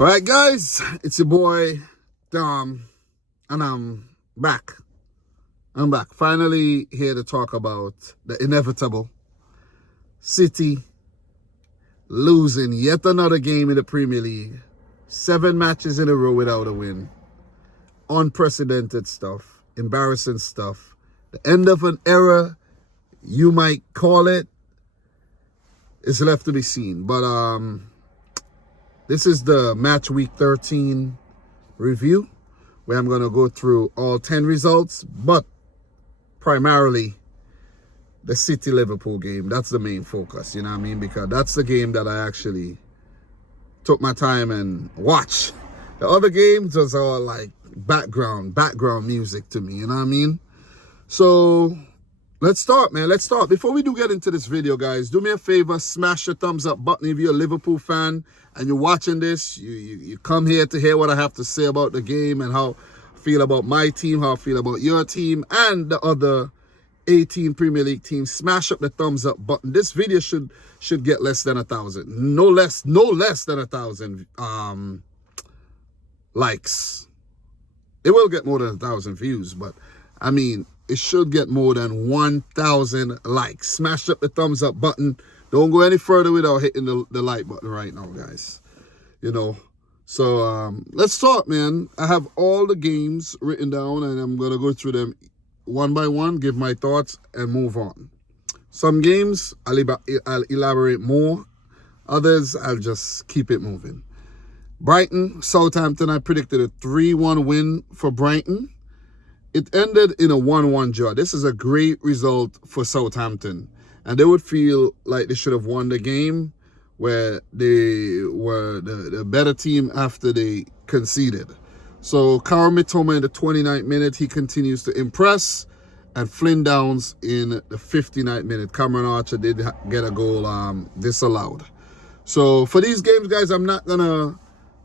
All right, guys, it's your boy Dom, and I'm back. I'm back. Finally here to talk about the inevitable City losing yet another game in the Premier League. 7 matches in a row without a win. Unprecedented stuff. Embarrassing stuff. The end of an era, you might call it. It's left to be seen. But this is the match week 13 review, where I'm going to go through all 10 results, but primarily the City-Liverpool game. That's the main focus, you know what I mean? Because that's the game that I actually took my time and watched. The other games was all like background music to me, you know what I mean? So let's start, man. Let's start. Before we do get into this video, guys, do me a favor, smash the thumbs up button if you're a Liverpool fan and you're watching this. You come here to hear what I have to say about the game and how I feel about my team, how I feel about your team, and the other 18 Premier League teams. Smash up the thumbs up button. This video should get less than 1,000. No less than 1,000 likes. It will get more than 1,000 views, but I mean, it should get more than 1,000 likes. Smash up the thumbs up button. Don't go any further without hitting the like button right now, guys. You know, so let's start, man. I have all the games written down, and I'm going to go through them one by one, give my thoughts, and move on. Some games, I'll elaborate more. Others, I'll just keep it moving. Brighton, Southampton, I predicted a 3-1 win for Brighton. It ended in a 1-1 draw. This is a great result for Southampton. And they would feel like they should have won the game, where they were the better team after they conceded. So Kyle Mitoma in the 29th minute, he continues to impress. And Flynn Downs in the 59th minute. Cameron Archer did get a goal disallowed. So for these games, guys, I'm not going to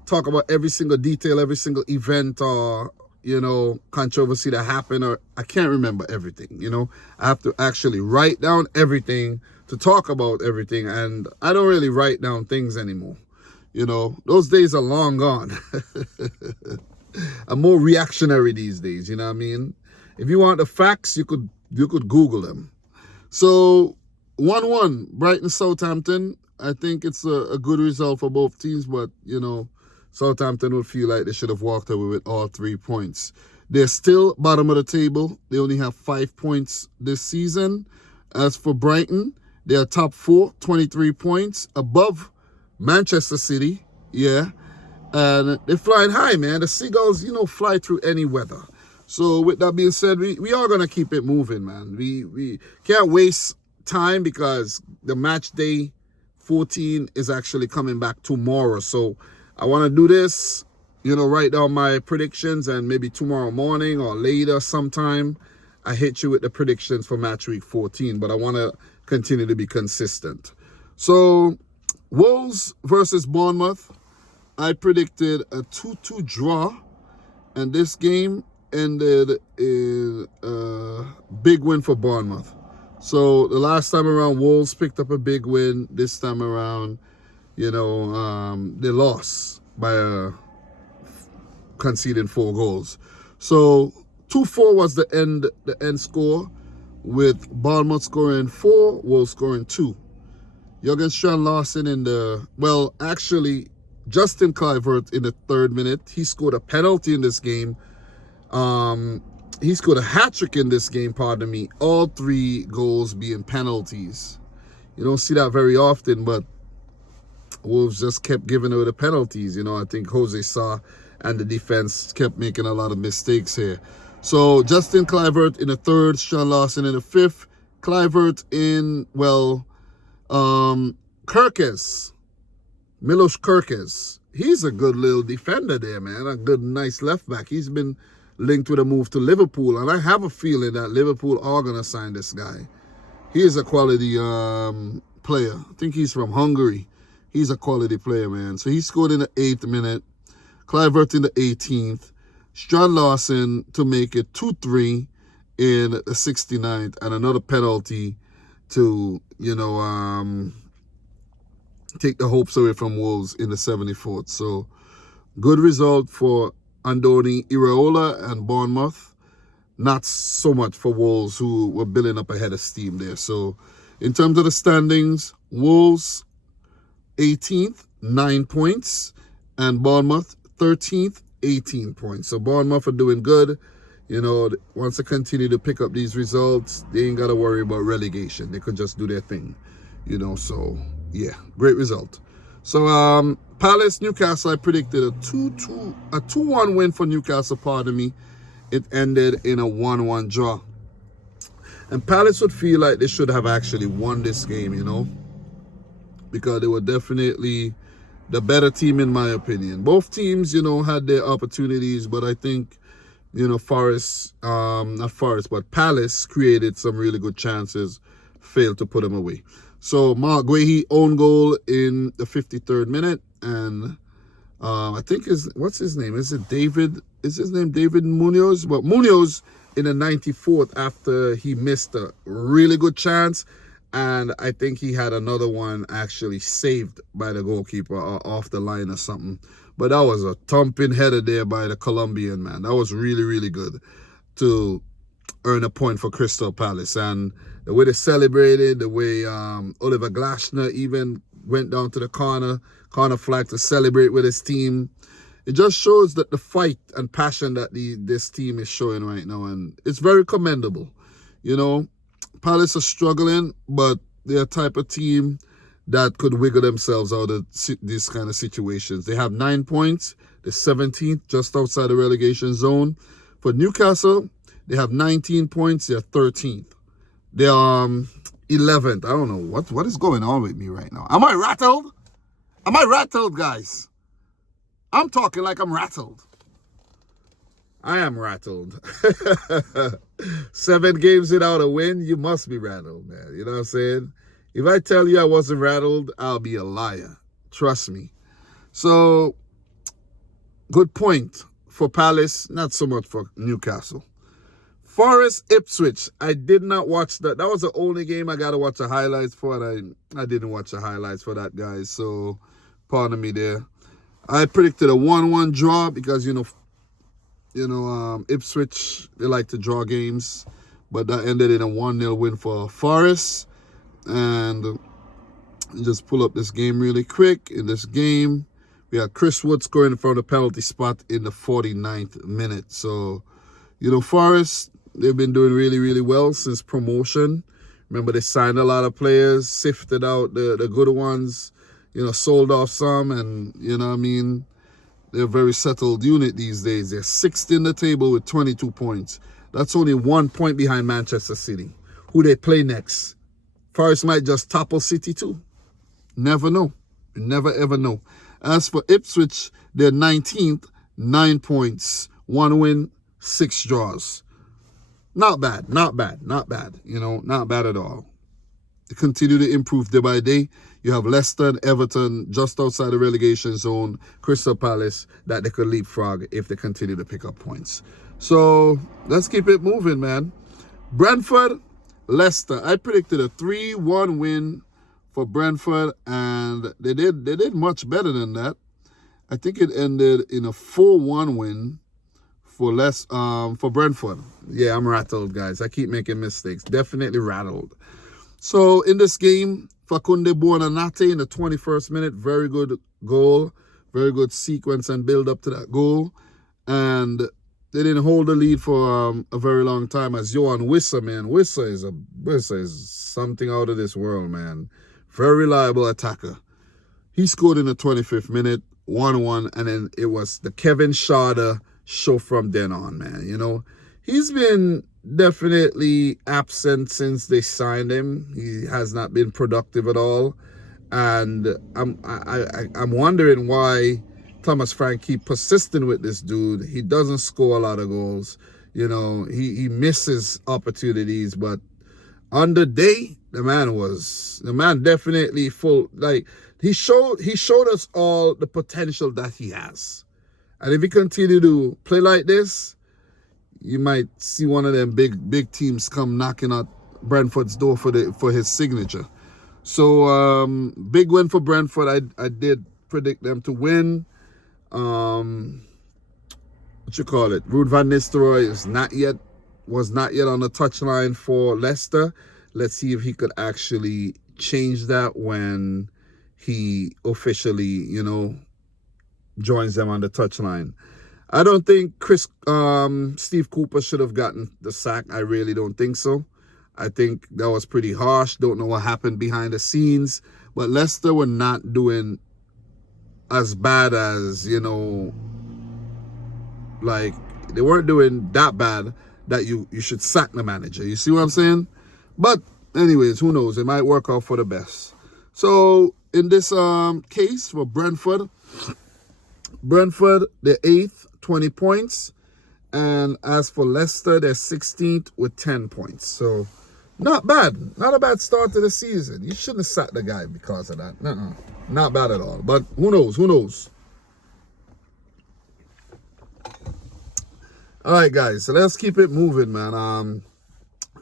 talk about every single detail, every single event or, you know, controversy that happened, or I can't remember everything, you know. I have to actually write down everything to talk about everything, and I don't really write down things anymore. You know, those days are long gone. I'm more reactionary these days, you know what I mean? If you want the facts, you could Google them. So 1-1, Brighton Southampton. I think it's a good result for both teams, but, you know, Southampton would feel like they should have walked away with all 3 points. They're still bottom of the table. They only have 5 points this season. As for Brighton, they are top 4, 23 points, above Manchester City. Yeah. And they're flying high, man. The Seagulls, you know, fly through any weather. So with that being said, we are going to keep it moving, man. We can't waste time because the match day 14 is actually coming back tomorrow. So I want to do this, you know, write down my predictions, and maybe tomorrow morning or later sometime, I hit you with the predictions for match week 14. But I want to continue to be consistent. So Wolves versus Bournemouth, I predicted a 2-2 draw, and this game ended in a big win for Bournemouth. So the last time around, Wolves picked up a big win. This time around, you know, they lost by conceding 4 goals. So 2-4 was the end score, with Bournemouth scoring 4, Wolves scoring 2. Jurgen Strand Larsen in actually, Justin Kluivert in the 3rd minute. He scored a penalty in this game. He scored a hat-trick in this game, pardon me. All 3 goals being penalties. You don't see that very often, but Wolves just kept giving away the penalties. You know, I think Jose Sa and the defense kept making a lot of mistakes here. So Justin Kluivert in the 3rd, Strand Larsen in the 5th. Kluivert in, Kirkes. Milos Kirkes. He's a good little defender there, man. A good, nice left back. He's been linked with a move to Liverpool, and I have a feeling that Liverpool are going to sign this guy. He is a quality player. I think he's from Hungary. He's a quality player, man. So he scored in the 8th minute. Kluivert in the 18th. Strand Larsen to make it 2-3 in the 69th, and another penalty to, you know, take the hopes away from Wolves in the 74th. So Good result for Andoni Iraola and Bournemouth. Not so much for Wolves, who were building up ahead of steam there. So in terms of the standings, Wolves 18th, 9 points, and Bournemouth 13th, 18 points. So Bournemouth are doing good. You know, once they continue to pick up these results, they ain't got to worry about relegation. They could just do their thing, you know. So yeah, great result. So Palace, Newcastle, I predicted a 2-1 win for Newcastle, pardon me. It ended in a 1-1 draw. And Palace would feel like they should have actually won this game, you know, because they were definitely the better team in my opinion. Both teams, you know, had their opportunities, but I think, you know, Palace created some really good chances, failed to put them away. So Mark Guehi own goal in the 53rd minute, and I think what's his name? Is his name David Munoz? But Munoz in the 94th after he missed a really good chance, and I think he had another one actually saved by the goalkeeper or off the line or something. But that was a thumping header there by the Colombian, man. That was really, really good to earn a point for Crystal Palace. And the way they celebrated, the way Oliver Glasner even went down to the corner flag to celebrate with his team. It just shows that the fight and passion that this team is showing right now. And it's very commendable. You know, Palace are struggling, but they're a type of team that could wiggle themselves out of these kind of situations. They have 9 points. They're 17th, just outside the relegation zone. For Newcastle, they have 19 points. They're 13th. They're 11th. I don't know what is going on with me right now. Am I rattled? Am I rattled, guys? I'm talking like I'm rattled. I am rattled. 7 games without a win, you must be rattled, man. You know what I'm saying? If I tell you I wasn't rattled, I'll be a liar. Trust me. So, good point for Palace, not so much for Newcastle. Forest, Ipswich. I did not watch that. That was the only game I got to watch the highlights for, and I didn't watch the highlights for that, guys. So, pardon me there. I predicted a 1-1 draw because, you know, Ipswich, they like to draw games. But that ended in a 1-0 win for Forest. And just pull up this game really quick. In this game, we had Chris Wood scoring from the penalty spot in the 49th minute. So, you know, Forest, they've been doing really, really well since promotion. Remember, they signed a lot of players, sifted out the good ones, you know, sold off some, and, you know what I mean, they're a very settled unit these days. They're 6th in the table with 22 points. That's only 1 point behind Manchester City, who they play next. Forest might just topple City too. Never know. You never ever know. As for Ipswich, they're 19th, 9 points, 1 win, 6 draws. Not bad, not bad, not bad. You know, not bad at all. They continue to improve day by day. You have Leicester and Everton just outside the relegation zone, Crystal Palace, that they could leapfrog if they continue to pick up points. So let's keep it moving, man. Brentford, Leicester. I predicted a 3-1 win for Brentford, and they did much better than that. I think it ended in a 4-1 win for Brentford. Yeah, I'm rattled, guys. I keep making mistakes. Definitely rattled. So in this game, Fakunde Buonanate in the 21st minute, very good goal, very good sequence and build up to that goal. And they didn't hold the lead for a very long time as Johan Wissa, man. Wissa is something out of this world, man. Very reliable attacker. He scored in the 25th minute, 1-1, and then it was the Kevin Schade show from then on, man. You know, he's been definitely absent since they signed him. He has not been productive at all, and I'm wondering why Thomas Frank keep persisting with this dude. He doesn't score a lot of goals. You know, he misses opportunities, but on the day, the man definitely full. Like he showed us all the potential that he has, and if he continue to play like this, you might see one of them big teams come knocking at Brentford's door for his signature. So big win for Brentford. I did predict them to win. What you call it? Ruud van Nistelrooy was not yet on the touchline for Leicester. Let's see if he could actually change that when he officially, joins them on the touchline. I don't think Steve Cooper should have gotten the sack. I really don't think so. I think that was pretty harsh. Don't know what happened behind the scenes. But Leicester were not doing as bad as, like, they weren't doing that bad that you should sack the manager. You see what I'm saying? But anyways, who knows? It might work out for the best. So in this case for Brentford, they're 8th, 20 points. And as for Leicester, they're 16th with 10 points. So not bad. Not a bad start to the season. You shouldn't have sacked the guy because of that. Not bad at all. But who knows? Who knows? All right, guys. So let's keep it moving, man.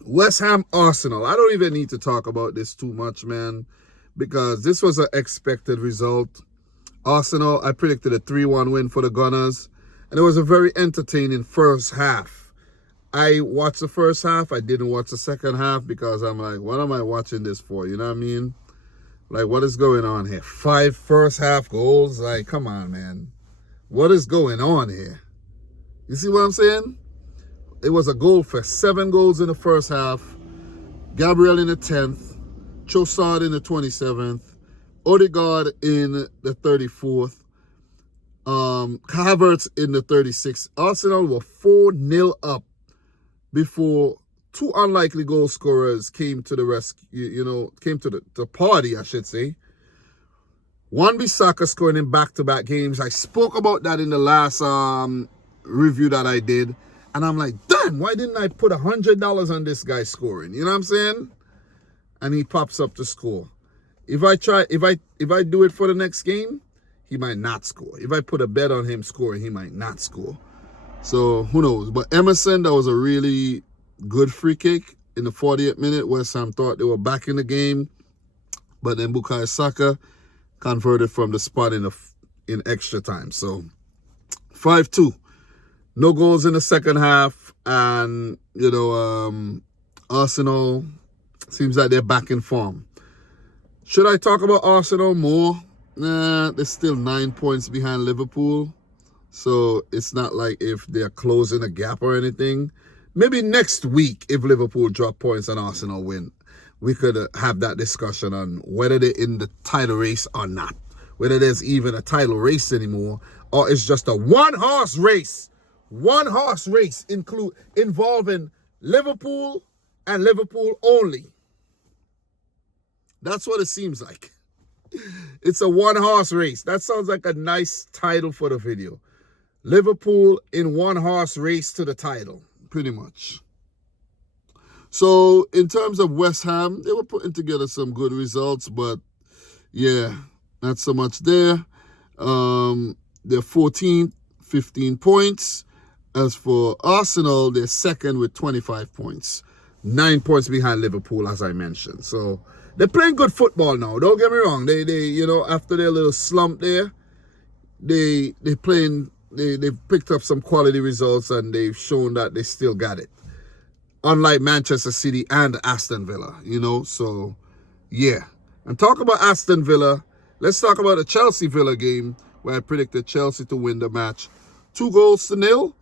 West Ham Arsenal. I don't even need to talk about this too much, man, because this was an expected result. Arsenal, I predicted a 3-1 win for the Gunners, and it was a very entertaining first half. I watched the first half. I didn't watch the second half because I'm like, what am I watching this for? You know what I mean? Like, what is going on here? 5 first half goals? Like, come on, man. What is going on here? You see what I'm saying? It was a goal for 7 goals in the first half. Gabriel in the 10th. Trossard in the 27th. Odegaard in the 34th. Havertz in the 36th. Arsenal were 4-0 up before 2 unlikely goal scorers came to the rescue, came to the party, I should say. Wan-Bissaka scoring in back-to-back games. I spoke about that in the last review that I did. And I'm like, damn, why didn't I put $100 on this guy scoring? You know what I'm saying? And he pops up to score. If I do it for the next game, he might not score. If I put a bet on him scoring, he might not score. So who knows? But Emerson, that was a really good free kick in the 40th minute. West Ham thought they were back in the game, but then Bukayo Saka converted from the spot in extra time. So 5-2. No goals in the second half, and Arsenal seems like they're back in form. Should I talk about Arsenal more? Nah, they're still 9 points behind Liverpool. So it's not like if they're closing a gap or anything. Maybe next week, if Liverpool drop points and Arsenal win, we could have that discussion on whether they're in the title race or not. Whether there's even a title race anymore, or it's just a one-horse race. One-horse race involving Liverpool and Liverpool only. That's what it seems like. It's a one-horse race. That sounds like a nice title for the video. Liverpool in one-horse race to the title, pretty much. So, in terms of West Ham, they were putting together some good results, but, yeah, not so much there. They're 14th, 15 points. As for Arsenal, they're second with 25 points. 9 points behind Liverpool, as I mentioned. So, they're playing good football now. Don't get me wrong. They after their little slump there, they've picked up some quality results and they've shown that they still got it. Unlike Manchester City and Aston Villa, So, yeah. And talk about Aston Villa. Let's talk about the Chelsea-Villa game where I predicted Chelsea to win the match. 2-0.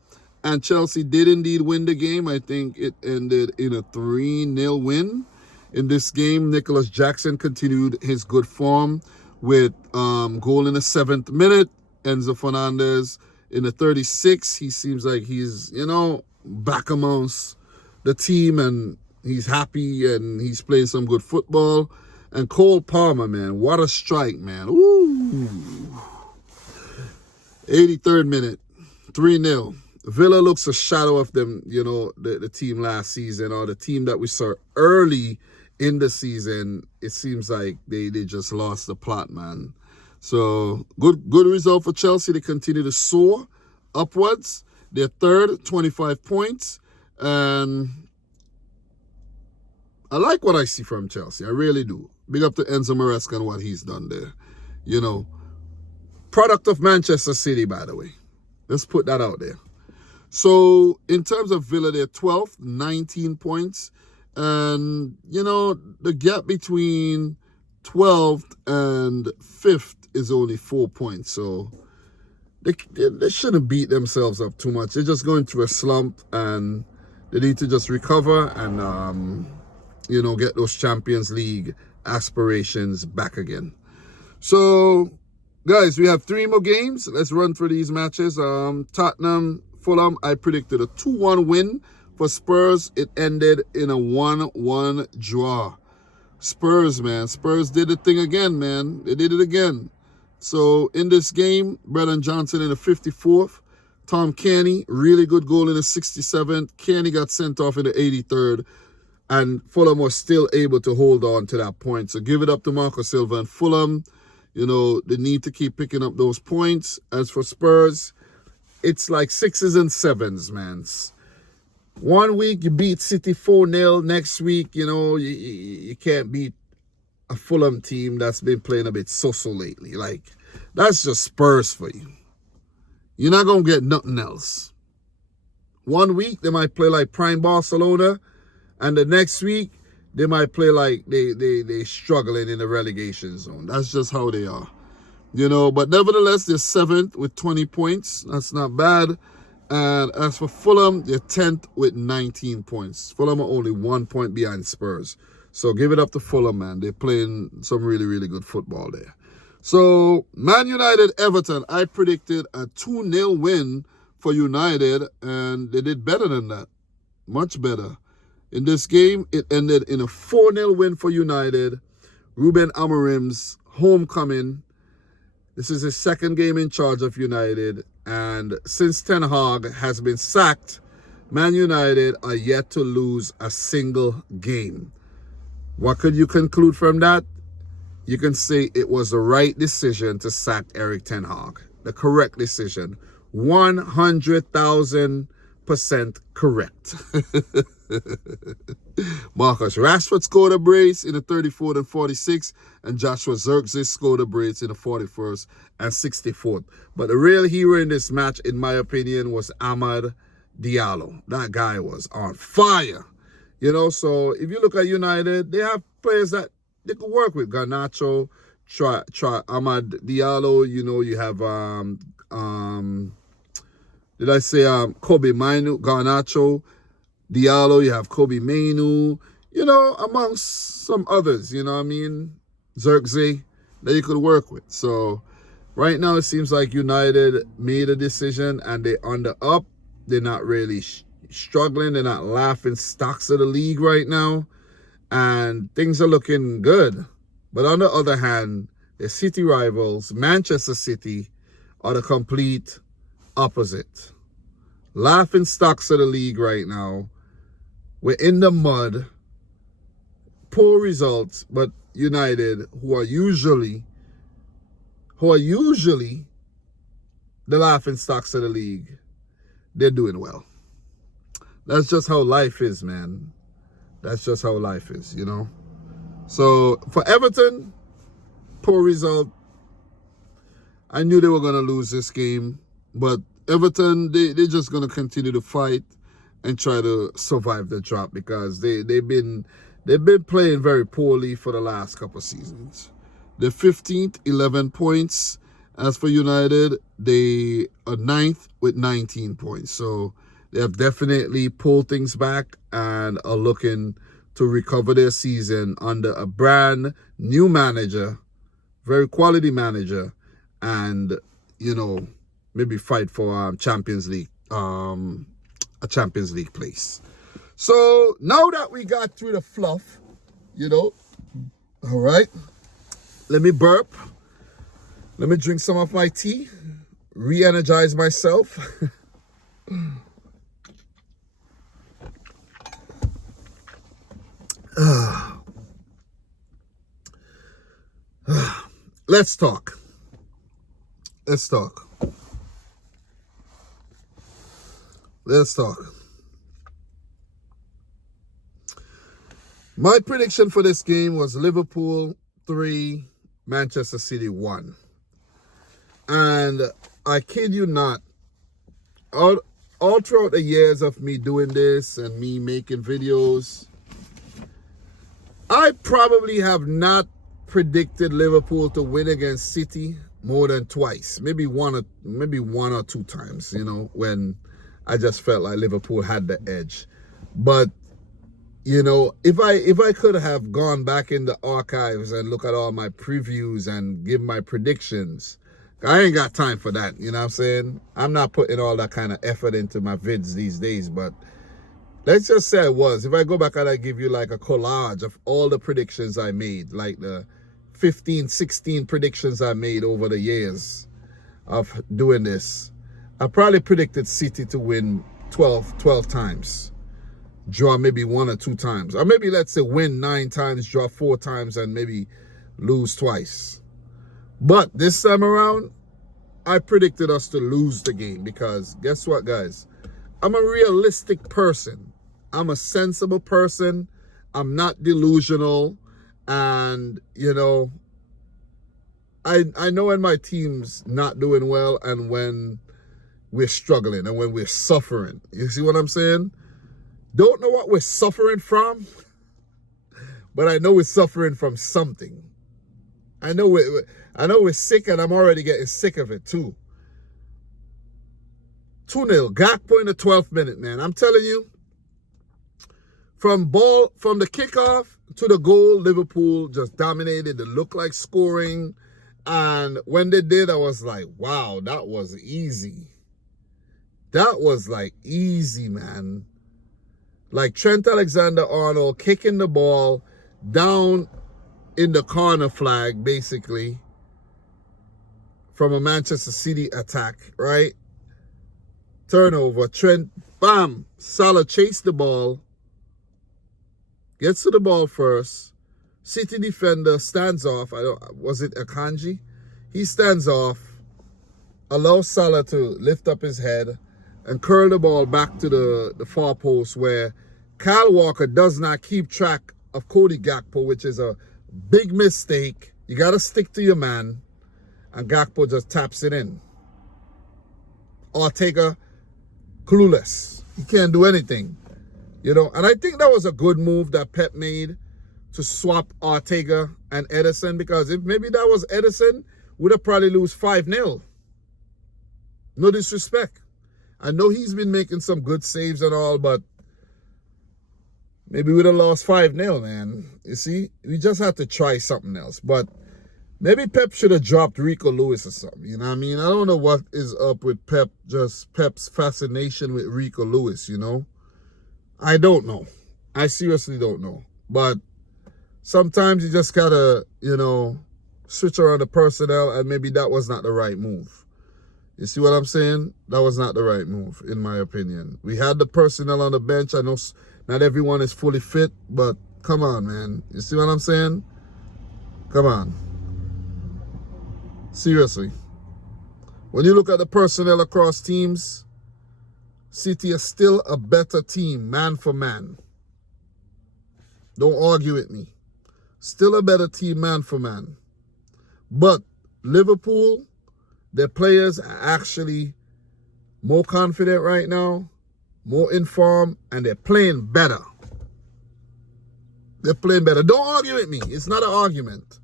And Chelsea did indeed win the game. I think it ended in a 3-0 win. In this game, Nicholas Jackson continued his good form with goal in the 7th minute. Enzo Fernandez in the 36th. He seems like he's, back amongst the team and he's happy and he's playing some good football. And Cole Palmer, man, what a strike, man. Ooh. 83rd minute, 3-0. Villa looks a shadow of them, the team last season or the team that we saw early in the season. It seems like they just lost the plot, man. So good result for Chelsea. They continue to soar upwards. They're third, 25 points. And I like what I see from Chelsea. I really do. Big up to Enzo Maresca and what he's done there. product of Manchester City, by the way. Let's put that out there. So in terms of Villa, they're 12th, 19 points. And, you know, the gap between 12th and 5th is only 4 points. So they shouldn't beat themselves up too much. They're just going through a slump and they need to just recover and, you know, get those Champions League aspirations back again. So, guys, we have 3 more games. Let's run through these matches. Tottenham, Fulham, I predicted a 2-1 win for Spurs. It ended in a 1-1 draw. Spurs, man. Spurs did the thing again, man. They did it again. So, in this game, Brennan Johnson in the 54th. Tom Kenny, really good goal in the 67th. Kenny got sent off in the 83rd. And Fulham was still able to hold on to that point. So, give it up to Marco Silva and Fulham. You know, they need to keep picking up those points. As for Spurs, it's like 6s and 7s, man. One week you beat City 4-0. Next week, you know, you can't beat a Fulham team that's been playing a bit so-so lately. Like, that's just Spurs for you. You're not going to get nothing else. One week they might play like prime Barcelona, and the next week they might play like they struggling in the relegation zone. That's just how they are. You know, but nevertheless, they're 7th with 20 points. That's not bad. And as for Fulham, they're 10th with 19 points. Fulham are only 1 point behind Spurs. So give it up to Fulham, man. They're playing some really, really good football there. So, Man United, Everton, I predicted a 2-0 win for United, and they did better than that. Much better. In this game, it ended in a 4-0 win for United. Ruben Amorim's homecoming. This is his second game in charge of United. And since Ten Hag has been sacked, Man United are yet to lose a single game. What could you conclude from that? You can say it was the right decision to sack Erik Ten Hag. The correct decision. 100,000% correct. Marcus Rashford scored a brace in the 34th and 46th, and Joshua Zirkzee scored a brace in the 41st and 64th. But the real hero in this match, in my opinion, was Amad Diallo. That guy was on fire. You know, so if you look at United, they have players that they could work with. Garnacho, Amad Diallo, you know, you have Kobe Mainu, Garnacho, Diallo, you have Kobe Mainu, you know, amongst some others, you know what I mean? Zirkzee, that you could work with. So right now it seems like United made a decision and they're on the up. They're not really struggling. They're not laughing stocks of the league right now. And things are looking good. But on the other hand, the City rivals, Manchester City, are the complete opposite. Laughing stocks of the league right now. We're in the mud. Poor results, but United, who are usually the laughing stocks of the league, they're doing well. That's just how life is, man. That's just how life is, you know. So for Everton, poor result. I knew they were going to lose this game, but Everton, they're just going to continue to fight and try to survive the drop because they've been playing very poorly for the last couple of seasons. They're 15th, 11 points. As for United, they are 9th with 19 points. So they have definitely pulled things back and are looking to recover their season under a brand new manager, very quality manager, and, you know, maybe fight for Champions League, a Champions League place. So now that we got through the fluff, you know, all right, let me burp. Let me drink some of my tea, re-energize myself. Let's talk. Let's talk. Let's talk. My prediction for this game was Liverpool 3, Manchester City 1. And I kid you not, all, all throughout the years of me doing this and me making videos, I probably have not predicted Liverpool to win against City more than twice, maybe one or two times, you know, when I just felt like Liverpool had the edge. But you know, if I could have gone back in the archives and look at all my previews and give my predictions, I ain't got time for that, you know what I'm saying? I'm not putting all that kind of effort into my vids these days, but let's just say I was. If I go back and I give you like a collage of all the predictions I made, like the 15, 16 predictions I made over the years of doing this, I probably predicted City to win 12 times. Draw maybe 1 or 2 times. Or maybe let's say win 9 times, draw 4 times, and maybe lose twice. But this time around, I predicted us to lose the game because guess what, guys? I'm a realistic person. I'm a sensible person. I'm not delusional. And, you know, I know when my team's not doing well and when we're struggling and when we're suffering. You see what I'm saying? Don't know what we're suffering from, but I know we're suffering from something. I know we're sick, and I'm already getting sick of it too. 2-0, Gakpo in the 12th minute, man. I'm telling you, from the kickoff to the goal, Liverpool just dominated. It looked like scoring, and when they did, I was like, wow, that was easy. That was like easy, man. Like Trent Alexander-Arnold kicking the ball down in the corner flag, basically, from a Manchester City attack, right? Turnover, Trent, bam, Salah chased the ball, gets to the ball first. City defender stands off. Was it Akanji? He stands off, allows Salah to lift up his head and curl the ball back to the far post where Kyle Walker does not keep track of Cody Gakpo, which is a big mistake. You got to stick to your man. And Gakpo just taps it in. Ortega, clueless. He can't do anything. You know, and I think that was a good move that Pep made to swap Ortega and Ederson, because if maybe that was Ederson, would have probably lose 5-0. No disrespect. I know he's been making some good saves and all, but maybe we'd have lost 5-0, man. You see, we just had to try something else. But maybe Pep should have dropped Rico Lewis or something. You know what I mean? I don't know what is up with Pep, just Pep's fascination with Rico Lewis, you know? I don't know. I seriously don't know. But sometimes you just gotta, you know, switch around the personnel, and maybe that was not the right move. You see what I'm saying? That was not the right move, in my opinion. We had the personnel on the bench. I know not everyone is fully fit, but come on, man. You see what I'm saying? Come on. Seriously. When you look at the personnel across teams, City is still a better team, man for man. Don't argue with me. Still a better team, man for man. But Liverpool, their players are actually more confident right now, more informed, and they're playing better. They're playing better. Don't argue with me. It's not an argument.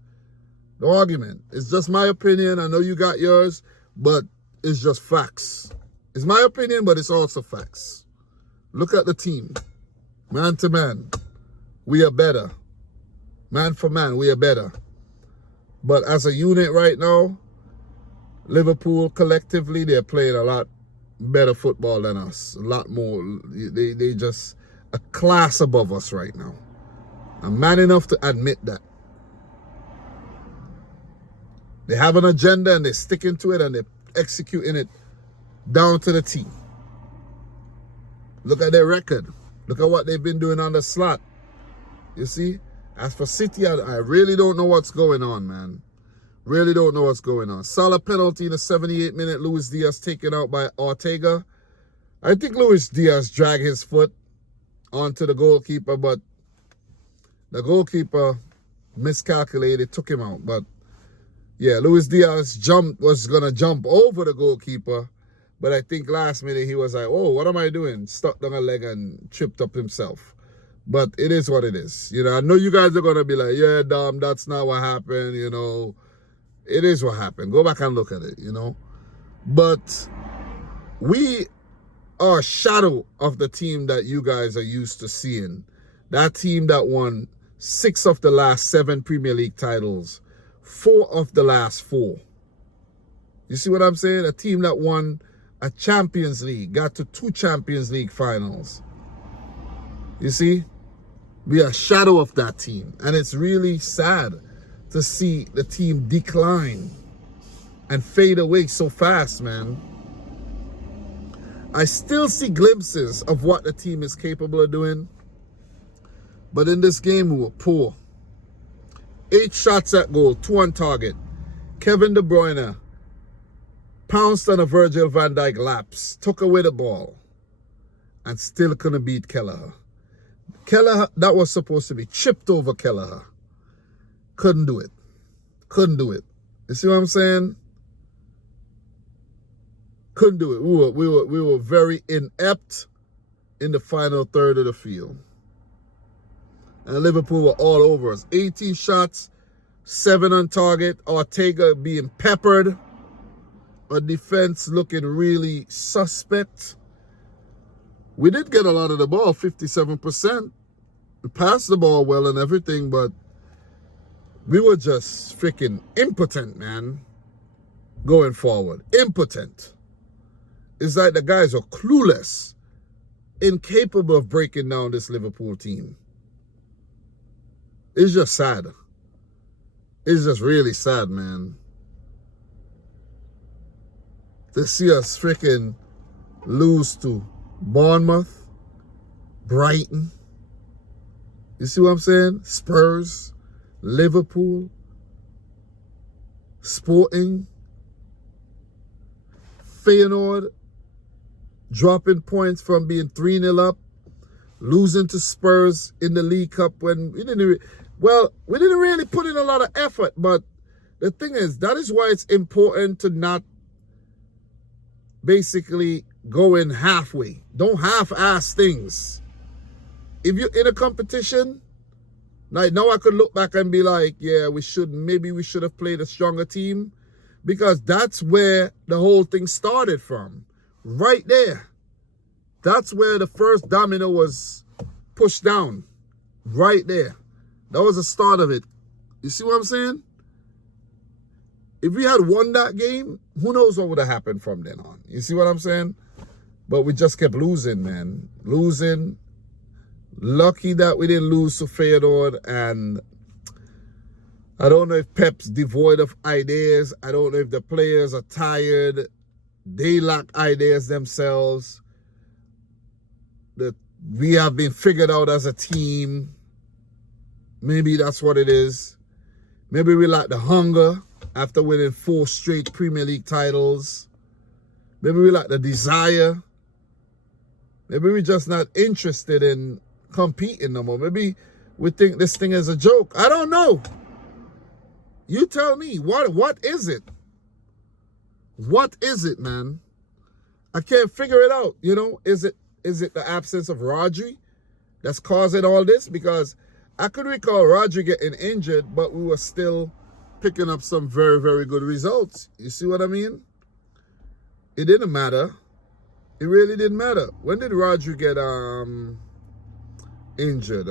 No argument. It's just my opinion. I know you got yours, but it's just facts. It's my opinion, but it's also facts. Look at the team. Man to man, we are better. Man for man, we are better. But as a unit right now, Liverpool collectively, they're playing a lot better football than us. A lot more. They just a class above us right now. I'm man enough to admit that. They have an agenda and they're sticking to it and they're executing it down to the T. Look at their record. Look at what they've been doing on the slot. You see? As for City, I really don't know what's going on, man. Really don't know what's going on. Salah penalty in the 78th minute. Luis Diaz taken out by Ortega. I think Luis Diaz dragged his foot onto the goalkeeper, but the goalkeeper miscalculated, took him out. But Yeah, Luis Diaz was going to jump over the goalkeeper. But I think last minute he was like, oh, what am I doing? Stuck down a leg and tripped up himself. But it is what it is. You know, I know you guys are going to be like, yeah, Dom, that's not what happened. You know, it is what happened. Go back and look at it, you know. But we are a shadow of the team that you guys are used to seeing. That team that won 6 of the last 7 Premier League titles, 4 of the last 4. You see what I'm saying? A team that won a Champions League, got to 2 Champions League finals. You see? We are a shadow of that team. And it's really sad to see the team decline and fade away so fast, man. I still see glimpses of what the team is capable of doing. But in this game, we were poor. 8 shots at goal, 2 on target. Kevin De Bruyne pounced on a Virgil van Dijk lapse, took away the ball, and still couldn't beat Kelleher. Kelleher, that was supposed to be chipped over Kelleher. Couldn't do it. Couldn't do it. You see what I'm saying? Couldn't do it. We were very inept in the final third of the field. And Liverpool were all over us. 18 shots, 7 on target. Ortega being peppered. A defense looking really suspect. We did get a lot of the ball, 57%. We passed the ball well and everything, but we were just freaking impotent, man, going forward. Impotent. It's like the guys are clueless, incapable of breaking down this Liverpool team. It's just sad. It's just really sad, man. To see us freaking lose to Bournemouth, Brighton. You see what I'm saying? Spurs, Liverpool, Sporting, Feyenoord, dropping points from being 3-0 up, losing to Spurs in the League Cup when we didn't really put in a lot of effort. But the thing is, that is why it's important to not basically go in halfway. Don't half-ass things. If you're in a competition, like now I could look back and be like, yeah, maybe we should have played a stronger team, because that's where the whole thing started from. Right there. That's where the first domino was pushed down. Right there. That was the start of it. You see what I'm saying? If we had won that game, who knows what would have happened from then on. You see what I'm saying? But we just kept losing, man. Losing. Lucky that we didn't lose to Feyenoord. And I don't know if Pep's devoid of ideas. I don't know if the players are tired. They lack ideas themselves. That we have been figured out as a team. Maybe that's what it is. Maybe we lack the hunger after winning 4 straight Premier League titles. Maybe we lack the desire. Maybe we're just not interested in competing no more. Maybe we think this thing is a joke. I don't know. You tell me. What is it? What is it, man? I can't figure it out. You know, is it the absence of Rodri that's causing all this? Because I could recall Rodri getting injured, but we were still picking up some very, very good results. You see what I mean? It didn't matter. It really didn't matter. When did Rodri get injured?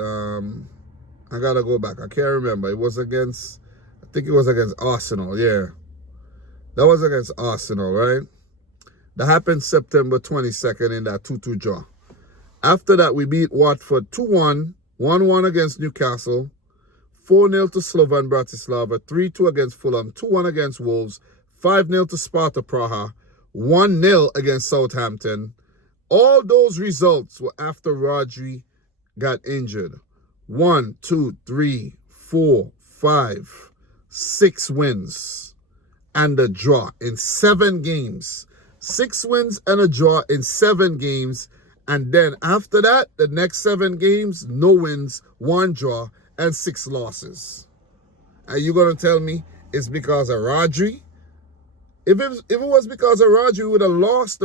I gotta go back. I can't remember. I think it was against Arsenal, yeah. That was against Arsenal, right? That happened September 22nd in that 2-2 draw. After that, we beat Watford 2-1, 1-1 against Newcastle, 4-0 to Slovan Bratislava, 3-2 against Fulham, 2-1 against Wolves, 5-0 to Sparta Praha, 1-0 against Southampton. All those results were after Rodri got injured. 1, 2, 3, 4, 5, 6 wins and a draw in 7 games. 6 wins and a draw in 7 games. And then after that, the next 7 games, no wins, 1 draw, and 6 losses. Are you going to tell me it's because of Rodri. If it was because of Rodri, we would have lost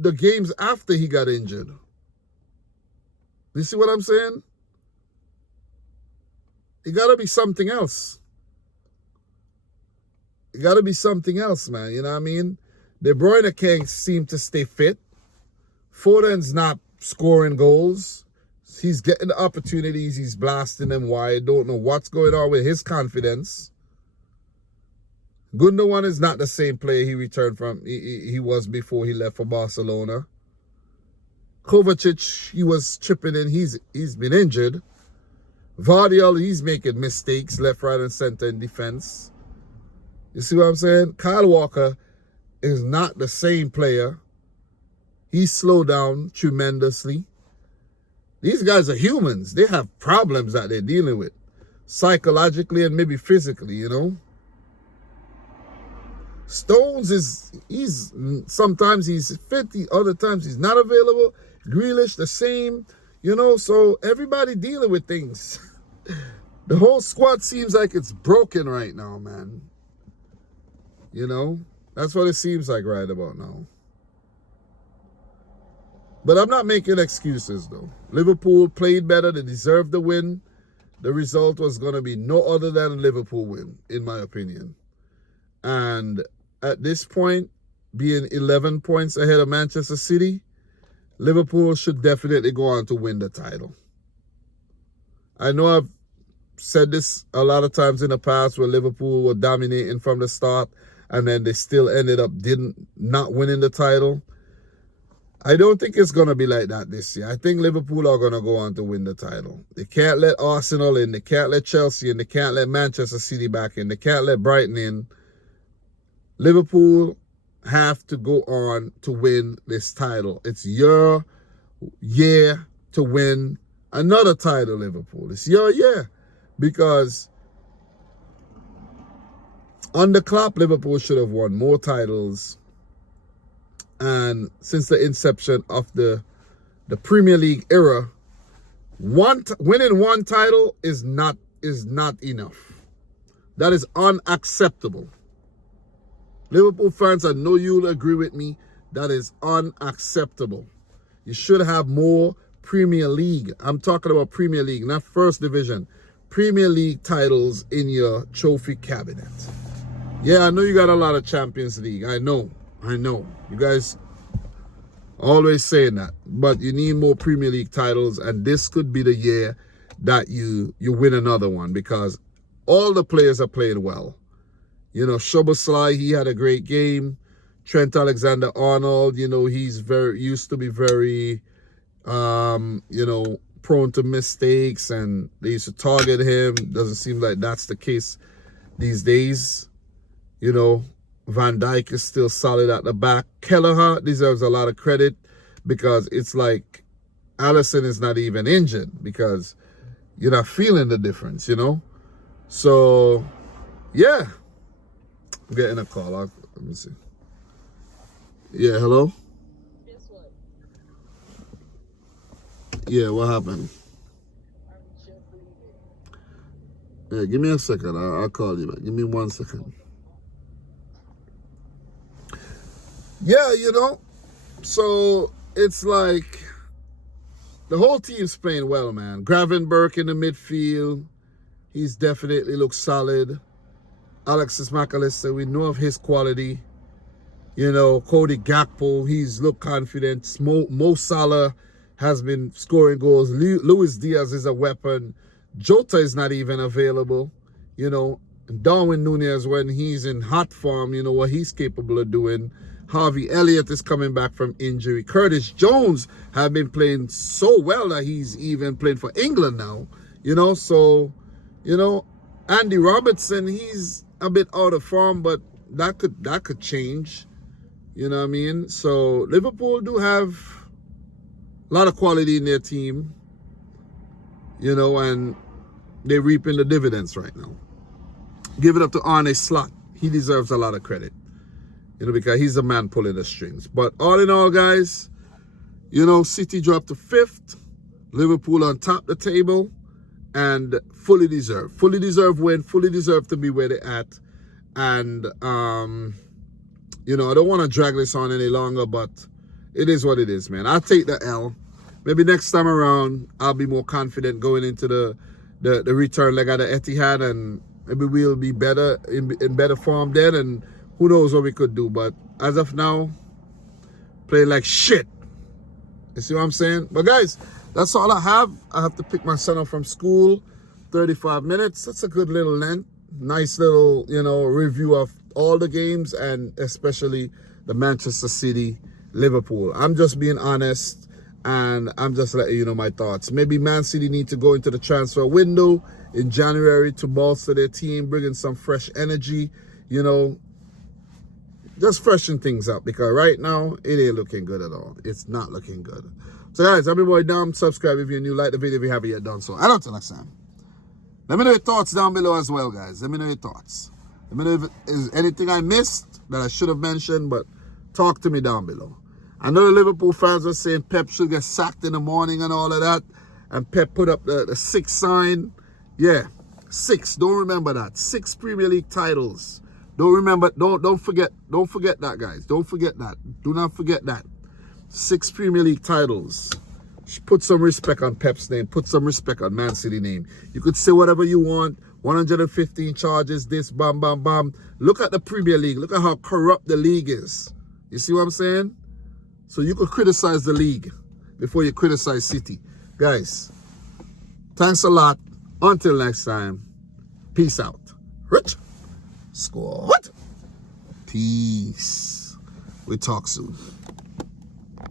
the games after he got injured. You see what I'm saying? It got to be something else. It got to be something else, man. You know what I mean? De Bruyne can't seem to stay fit. Foden's not scoring goals. He's getting the opportunities. He's blasting them wide. Don't know what's going on with his confidence. Gundogan is not the same player he returned from. He was before he left for Barcelona. Kovacic, he was chipping in. He's been injured. Vardiol, he's making mistakes left, right, and center in defense. You see what I'm saying? Kyle Walker is not the same player. He's slowed down tremendously. These guys are humans. They have problems that they're dealing with. Psychologically and maybe physically, you know. Stones sometimes he's fit, other times he's not available. Grealish, the same, you know. So everybody dealing with things. The whole squad seems like it's broken right now, man. You know, that's what it seems like right about now. But I'm not making excuses, though. Liverpool played better. They deserved the win. The result was going to be no other than a Liverpool win, in my opinion. And at this point, being 11 points ahead of Manchester City, Liverpool should definitely go on to win the title. I know I've said this a lot of times in the past where Liverpool were dominating from the start and then they still ended up not winning the title. I don't think it's going to be like that this year. I think Liverpool are going to go on to win the title. They can't let Arsenal in. They can't let Chelsea in. They can't let Manchester City back in. They can't let Brighton in. Liverpool have to go on to win this title. It's your year to win another title, Liverpool. It's your year. Because under Klopp, Liverpool should have won more titles. And since the inception of the Premier League era, winning one title is not enough. That is unacceptable. Liverpool fans, I know you'll agree with me, that is unacceptable. You should have more Premier League. I'm talking about Premier League, not First Division. Premier League titles in your trophy cabinet. Yeah, I know you got a lot of Champions League. I know. You guys always saying that. But you need more Premier League titles, and this could be the year that you win another one because all the players are playing well. You know, Szoboszlai, he had a great game. Trent Alexander-Arnold, you know, he's used to be very, you know, prone to mistakes, and they used to target him. Doesn't seem like that's the case these days. You know, Van Dijk is still solid at the back. Kelleher deserves a lot of credit because it's like Alisson is not even injured because you're not feeling the difference, you know. So, yeah. I'm getting a call. Let me see. Yeah, hello? Guess what? Yeah, what happened? Yeah, give me a second. I'll call you back. Give me 1 second. Yeah, you know, so it's like the whole team's playing well, man. Gravenberch in the midfield. He's definitely looks solid. Alexis McAllister, we know of his quality. You know, Cody Gakpo, he's looked confident. Mo Salah has been scoring goals. Luis Diaz is a weapon. Jota is not even available. You know, Darwin Núñez, when he's in hot form, you know what he's capable of doing. Harvey Elliott is coming back from injury. Curtis Jones have been playing so well that he's even playing for England now. You know, so, you know, Andy Robertson, he's a bit out of form, but that could change. You know what I mean? So Liverpool do have a lot of quality in their team. You know, and they're reaping the dividends right now. Give it up to Arne Slot. He deserves a lot of credit. You know, because he's the man pulling the strings. But all in all, guys, you know, City dropped to 5th. Liverpool on top of the table. and fully deserved win, fully deserved to be where they're at. And you know, I don't want to drag this on any longer, but it is what it is, man. I'll take the L. Maybe next time around I'll be more confident going into the return leg at the Etihad, and maybe we'll be better in better form then, and who knows what we could do. But as of now, playing like shit. You see what I'm saying? But guys, that's all I have. I have to pick my son up from school. 35 minutes. That's a good little length. Nice little, you know, review of all the games, and especially the Manchester City Liverpool. I'm just being honest, and I'm just letting you know my thoughts. Maybe Man City need to go into the transfer window in January to bolster their team, bring in some fresh energy, you know, just freshen things up, because right now it ain't looking good at all. It's not looking good. So guys, I'm your boy Dom. Subscribe if you're new. Like the video if you haven't yet done so. And until next time, let me know your thoughts down below as well, guys. Let me know your thoughts. Let me know if there's anything I missed that I should have mentioned, but talk to me down below. I know the Liverpool fans are saying Pep should get sacked in the morning and all of that, and Pep put up the 6 sign. Yeah, 6. Don't remember that. 6 Premier League titles. Don't forget that, guys. Don't forget that. Do not forget that. 6 Premier League titles. Put some respect on Pep's name. Put some respect on Man City name. You could say whatever you want. 115 charges, this, bam, bam, bam. Look at the Premier League. Look at how corrupt the league is. You see what I'm saying? So you could criticize the league before you criticize City. Guys, thanks a lot. Until next time, peace out. Rich. Squad. Peace. We talk soon.